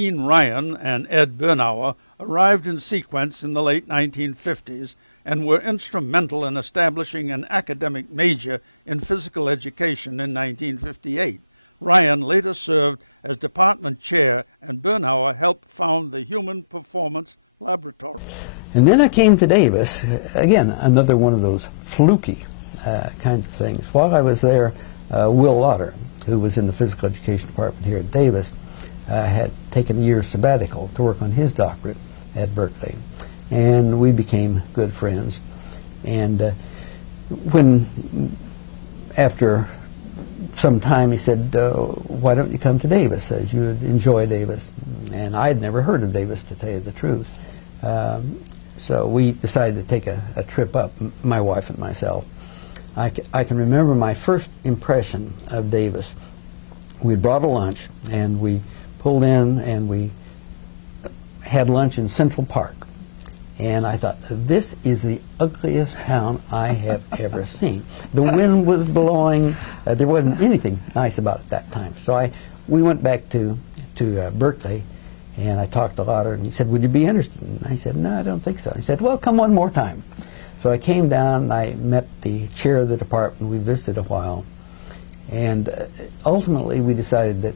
Dean Ryan and Ed Bernhauer arrived in sequence in the late 1950s and were instrumental in establishing an academic major in physical education in 1958. Ryan later served as department chair, and Bernhauer helped found the Human Performance Laboratory. And then I came to Davis, again, another one of those fluky kinds of things. While I was there, Will Lauder, who was in the physical education department here at Davis, had taken a year's sabbatical to work on his doctorate at Berkeley. And we became good friends. And after some time, he said, why don't you come to Davis, as you would enjoy Davis? And I had never heard of Davis, to tell you the truth. So we decided to take a trip up, my wife and myself. I can remember my first impression of Davis. We brought a lunch, and we pulled in, and we had lunch in Central Park. And I thought, this is the ugliest town I have ever seen. The wind was blowing. There wasn't anything nice about it that time. So we went back to Berkeley, and I talked to Lauder, and he said, would you be interested? And I said, no, I don't think so. He said, well, come one more time. So I came down, and I met the chair of the department. We visited a while. And ultimately, we decided that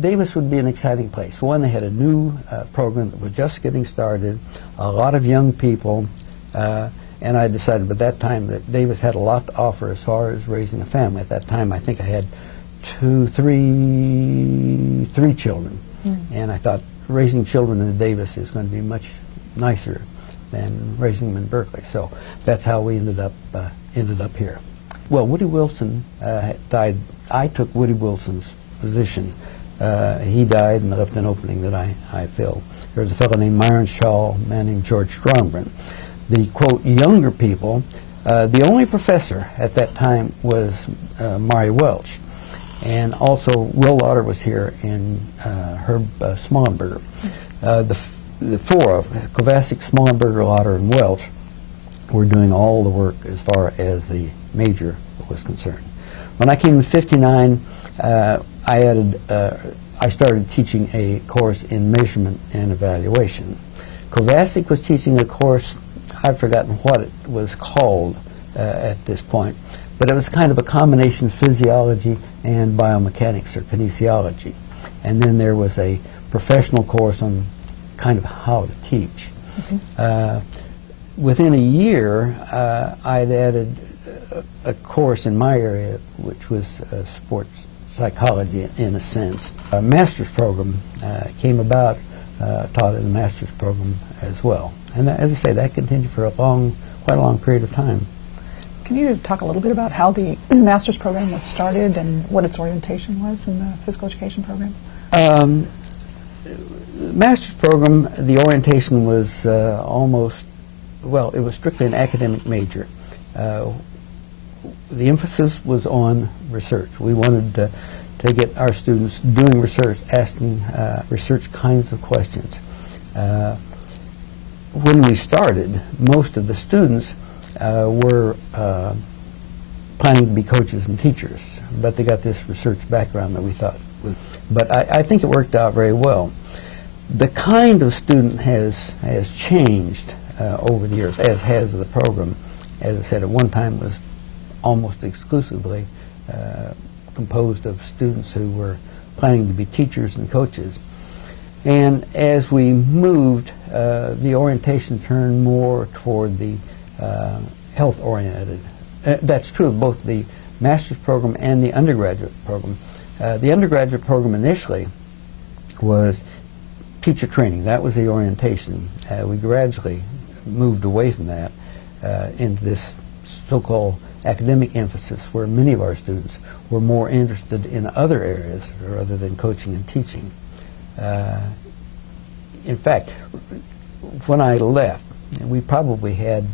Davis would be an exciting place. One, they had a new program that was just getting started, a lot of young people, and I decided at that time that Davis had a lot to offer as far as raising a family. At that time, I think I had three children, and I thought raising children in Davis is going to be much nicer than raising them in Berkeley. So that's how we ended up here. Well, Woody Wilson died. I took Woody Wilson's position. He died and left an opening that I filled. There was a fellow named Myron Shaw, a man named George Strongman. The, quote, younger people, the only professor at that time was Maury Welch. And also Will Lauder was here, and Herb Smallenberger. The four of Kovacic, Smallenberger, Lauder, and Welch were doing all the work as far as the major was concerned. When I came in '59, I started teaching a course in measurement and evaluation. Kovacic was teaching a course, I've forgotten what it was called at this point, but it was kind of a combination of physiology and biomechanics or kinesiology. And then there was a professional course on kind of how to teach. Within a year, I'd added a course in my area, which was sports psychology in a sense. A master's program came about, taught in a master's program as well. And as I say, that continued for quite a long period of time. Can you talk a little bit about how the master's program was started and what its orientation was in the physical education program? The master's program, the orientation was it was strictly an academic major. The emphasis was on research. We wanted to get our students doing research, asking research kinds of questions. When we started, most of the students were planning to be coaches and teachers, but they got this research background that we thought was. But I think it worked out very well. The kind of student has changed over the years, as has the program. As I said, at one time was almost exclusively composed of students who were planning to be teachers and coaches. And as we moved, the orientation turned more toward the health-oriented. That's true of both the master's program and the undergraduate program. The undergraduate program initially was teacher training. That was the orientation. We gradually moved away from that into this so-called academic emphasis, where many of our students were more interested in other areas rather than coaching and teaching. In fact, when I left, we probably had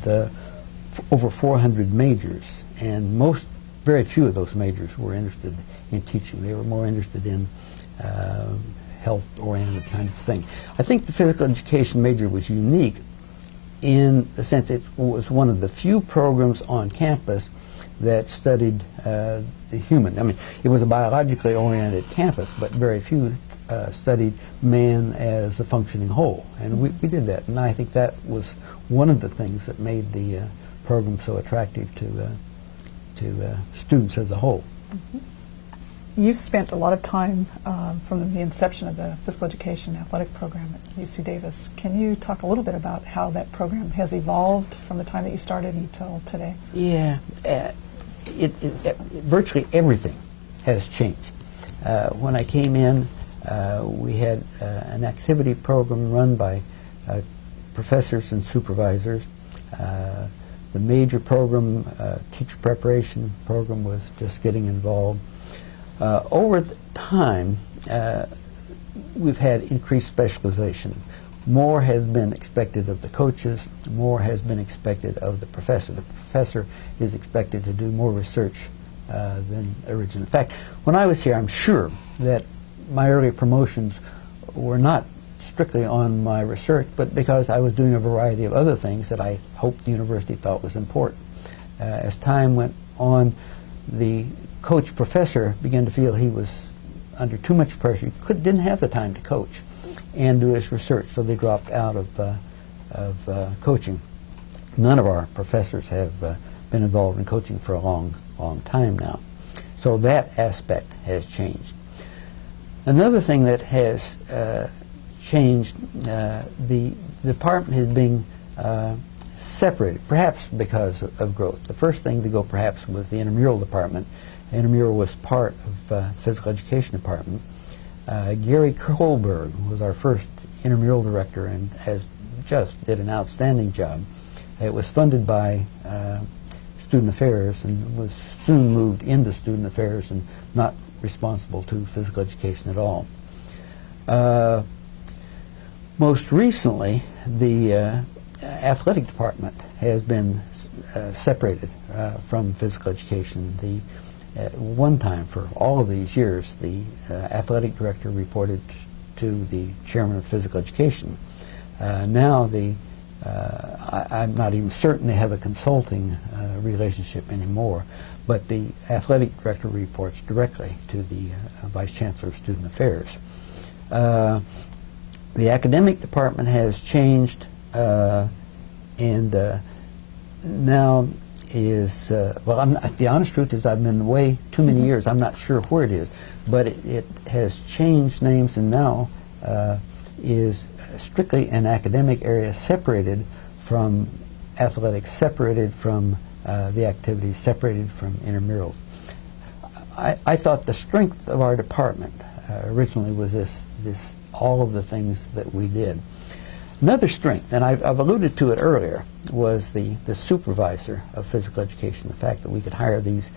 over 400 majors, and very few of those majors were interested in teaching. They were more interested in health-oriented kind of thing. I think the physical education major was unique in the sense it was one of the few programs on campus that studied the human. I mean, it was a biologically oriented campus, but very few studied man as a functioning whole, and we did that, and I think that was one of the things that made the program so attractive to students as a whole. Mm-hmm. You've spent a lot of time from the inception of the physical education athletic program at UC Davis. Can you talk a little bit about how that program has evolved from the time that you started until today? Yeah, virtually everything has changed. When I came in, we had an activity program run by professors and supervisors. The major program, teacher preparation program, was just getting involved. Over time, we've had increased specialization. More has been expected of the coaches, more has been expected of the professor. The professor is expected to do more research than originally. In fact, when I was here, I'm sure that my early promotions were not strictly on my research, but because I was doing a variety of other things that I hoped the university thought was important. As time went on, the coach professor began to feel he was under too much pressure. He didn't have the time to coach and do his research, so they dropped out of coaching. None of our professors have been involved in coaching for a long time now. So that aspect has changed. Another thing that has changed, the department is being separated, perhaps because of growth. The first thing to go perhaps was the intramural department. Intramural was part of the physical education department. Gary Kohlberg was our first intramural director and just did an outstanding job. It was funded by student affairs and was soon moved into student affairs and not responsible to physical education at all. Most recently, the athletic department has been separated from physical education. At one time, for all of these years, the athletic director reported to the chairman of physical education. Now I'm not even certain they have a consulting relationship anymore, but the athletic director reports directly to the vice chancellor of student affairs. The academic department has changed and now is, the honest truth is I've been away too many years. I'm not sure where it is, but it has changed names and now is strictly an academic area separated from athletics, separated from the activities, separated from intramurals. I thought the strength of our department originally was all of the things that we did. Another strength, and I've alluded to it earlier, was the supervisor of physical education, the fact that we could hire these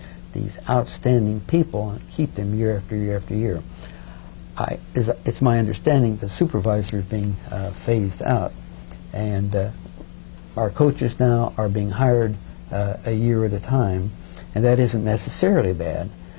outstanding people and keep them year after year after year. It's my understanding the supervisor is being phased out, and our coaches now are being hired a year at a time, and that isn't necessarily bad.